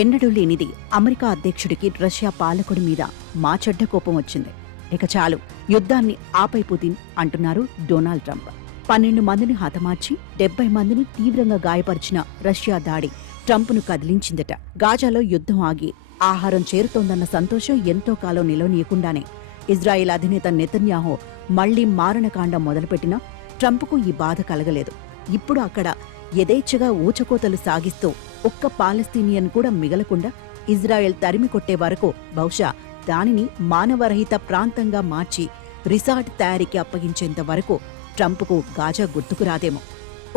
ఎన్నడూ లేనిది America అధ్యక్షుడికి Russia పాలకుడి మీద మా చెడ్డ కోపం వచ్చింది. ఇక చాలు, యుద్ధాన్ని ఆపై పుతిన్ అంటున్నారు డొనాల్డ్ ట్రంప్. 12 మందిని హతమార్చి 70 మందిని తీవ్రంగా గాయపరిచిన రష్యా దాడి ట్రంప్ను కదిలించిందట. గాజాలో యుద్ధం ఆగి ఆహారం చేరుతోందన్న సంతోషం ఎంతో కాలం నిలవనీయకుండానే ఇజ్రాయెల్ అధినేత నెతన్యాహు మళ్లీ మారణకాండం మొదలుపెట్టినా ట్రంప్కు ఈ బాధ కలగలేదు. ఇప్పుడు అక్కడ యథేచ్ఛగా ఊచకోతలు సాగిస్తూ ఒక్క పాలస్తీనియన్ కూడా మిగలకుండా ఇజ్రాయెల్ తరిమి కొట్టే వరకు, బహుశా దానిని మానవరహిత ప్రాంతంగా మార్చి రిసార్ట్ తయారీకి అప్పగించేంత వరకు ట్రంప్కు గాజా గుర్తుకురాదేమో.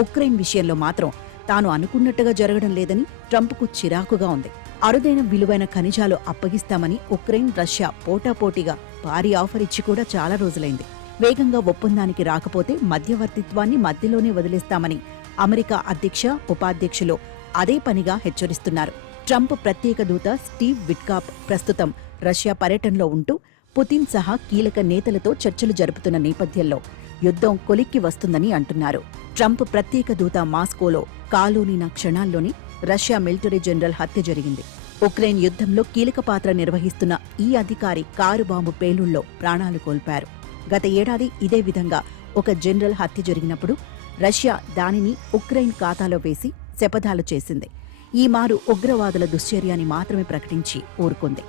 ఉక్రెయిన్ విషయంలో మాత్రం తాను అనుకున్నట్టుగా జరగడం లేదని ట్రంప్కు చిరాకుగా ఉంది. అరుదైన విలువైన ఖనిజాలు అప్పగిస్తామని ఉక్రెయిన్, రష్యా పోటాపోటీగా భారీ ఆఫర్ ఇచ్చి కూడా చాలా రోజులైంది. వేగంగా ఒప్పందానికి రాకపోతే మధ్యవర్తిత్వాన్ని మధ్యలోనే వదిలేస్తామని అమెరికా అధ్యక్ష, ఉపాధ్యక్షులు అదే పనిగా హెచ్చరిస్తున్నారు. ట్రంప్ ప్రత్యేక దూత స్టీవ్ విట్కాప్ ప్రస్తుతం రష్యా పర్యటనలో ఉంటూ పుతిన్ సహా కీలక నేతలతో చర్చలు జరుపుతున్న నేపథ్యంలో యుద్ధం కొలిక్కి వస్తుందని అంటున్నారు. ట్రంప్ ప్రత్యేక దూత మాస్కోలో కాలోనిన క్షణాల్లోనే రష్యా మిలిటరీ జనరల్ హత్య జరిగింది. ఉక్రెయిన్ యుద్ధంలో కీలక పాత్ర నిర్వహిస్తున్న ఈ అధికారి కారు బాంబు పేలుళ్లో ప్రాణాలు కోల్పారు. గత ఏడాది ఇదే విధంగా ఒక జనరల్ హత్య జరిగినప్పుడు రష్యా దానిని ఉక్రెయిన్ ఖాతాలో వేసి శపథాలు చేసింది. ఈ మారు ఉగ్రవాదుల దుశ్చర్యాన్ని మాత్రమే ప్రకటించి ఊరుకుంది.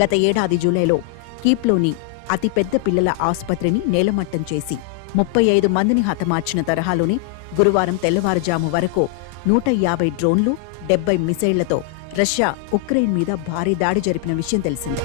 గత ఏడాది జూలైలో కీప్లోని అతిపెద్ద పిల్లల ఆసుపత్రిని నేలమట్టం చేసి 35 మందిని హతమార్చిన తరహాలోనే గురువారం తెల్లవారుజాము వరకు 150 డ్రోన్లు, 70 మిసైళ్లతో రష్యా ఉక్రెయిన్ మీద భారీ దాడి జరిపిన విషయం తెలిసిందే.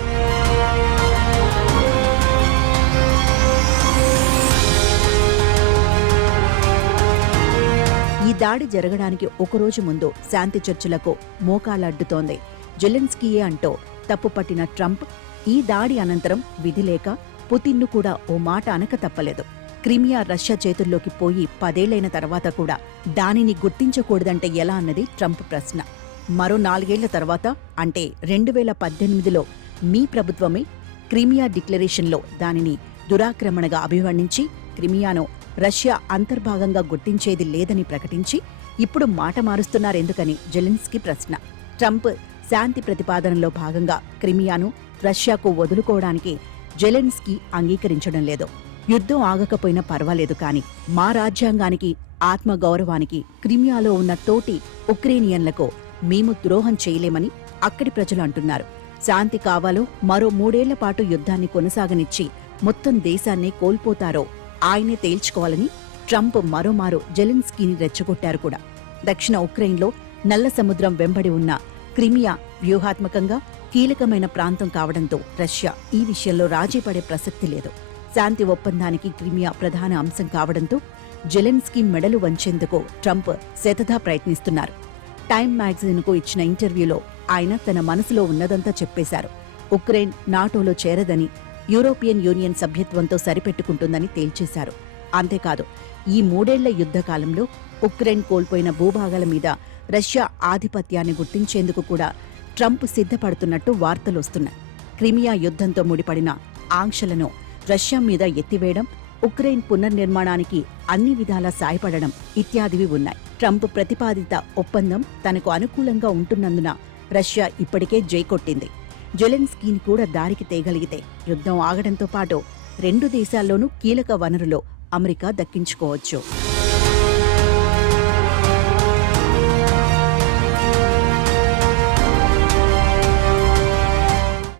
ఈ దాడి జరగడానికి ఒకరోజు ముందు శాంతి చర్చలకు మోకాలడ్డుతోంది జెలెన్స్కీయే అంటూ తప్పుపట్టిన ట్రంప్ ఈ దాడి అనంతరం విధిలేక పుతిన్ను కూడా ఓ మాట అనక తప్పలేదు. క్రిమియా రష్యా చేతుల్లోకి పోయి 10 ఏళ్లైన తర్వాత కూడా దానిని గుర్తించకూడదంటే ఎలా అన్నది ట్రంప్ ప్రశ్న. మరో 4 ఏళ్ల తర్వాత అంటే 2018లో మీ ప్రభుత్వమే క్రిమియా డిక్లరేషన్లో దానిని దురాక్రమణగా అభివర్ణించి క్రిమియాను రష్యా అంతర్భాగంగా గుర్తించేది లేదని ప్రకటించి ఇప్పుడు మాట మారుస్తున్నారెందుకని జెలెన్స్కీ ప్రశ్న. ట్రంప్ శాంతి ప్రతిపాదనలో భాగంగా క్రిమియాను రష్యాకు వదులుకోవడానికి జెలెన్స్కీ అంగీకరించడం లేదు. యుద్ధం ఆగకపోయినా పర్వాలేదు, కానీ మా రాజ్యాంగానికి, ఆత్మగౌరవానికి, క్రిమియాలో ఉన్న తోటి ఉక్రేనియన్లకు మేము ద్రోహం చేయలేమని అక్కడి ప్రజలు అంటున్నారు. శాంతి కావాలో మరో 3 ఏళ్ల పాటు యుద్ధాన్ని కొనసాగనిచ్చి మొత్తం దేశాన్నే కోల్పోతారో ఆయనే తేల్చుకోవాలని ట్రంప్ మరోమారు జెలెన్స్కీని రెచ్చగొట్టారు కూడా. దక్షిణ ఉక్రెయిన్లో నల్ల సముద్రం వెంబడి ఉన్న క్రిమియా వ్యూహాత్మకంగా కీలకమైన ప్రాంతం కావడంతో రష్యా ఈ విషయంలో రాజీ పడే ప్రసక్తి లేదు. శాంతి ఒప్పందానికి క్రిమియా ప్రధాన అంశం కావడంతో జెలెన్స్కీ మెడలు వంచేందుకు ట్రంప్ శతథా ప్రయత్నిస్తున్నారు. టైమ్ మ్యాగజైన్కు ఇచ్చిన ఇంటర్వ్యూలో ఆయన తన మనసులో ఉన్నదంతా చెప్పేశారు. ఉక్రెయిన్ నాటోలో చేరదని, యూరోపియన్ యూనియన్ సభ్యత్వంతో సరిపెట్టుకుంటుందని తేల్చేశారు. అంతేకాదు, ఈ 3 ఏళ్ల యుద్ధకాలంలో ఉక్రెయిన్ కోల్పోయిన భూభాగాల మీద రష్యా ఆధిపత్యాన్ని గుర్తించేందుకు కూడా ట్రంప్ సిద్ధపడుతున్నట్టు వార్తలొస్తున్నాయి. క్రిమియా యుద్ధంతో ముడిపడిన ఆంక్షలను రష్యా మీద ఎత్తివేయడం, ఉక్రెయిన్ పునర్నిర్మాణానికి అన్ని విధాలా సాయపడడం ఇత్యాదివి ఉన్నాయి. ట్రంప్ ప్రతిపాదిత ఒప్పందం తనకు అనుకూలంగా ఉంటున్నందున రష్యా ఇప్పటికే జైకొట్టింది. జెలెన్స్కీని కూడా దారికి తేగలిగితే యుద్ధం ఆగడంతో పాటు 2 దేశాల్లోనూ కీలక వనరులు అమెరికా దక్కించుకోవచ్చు.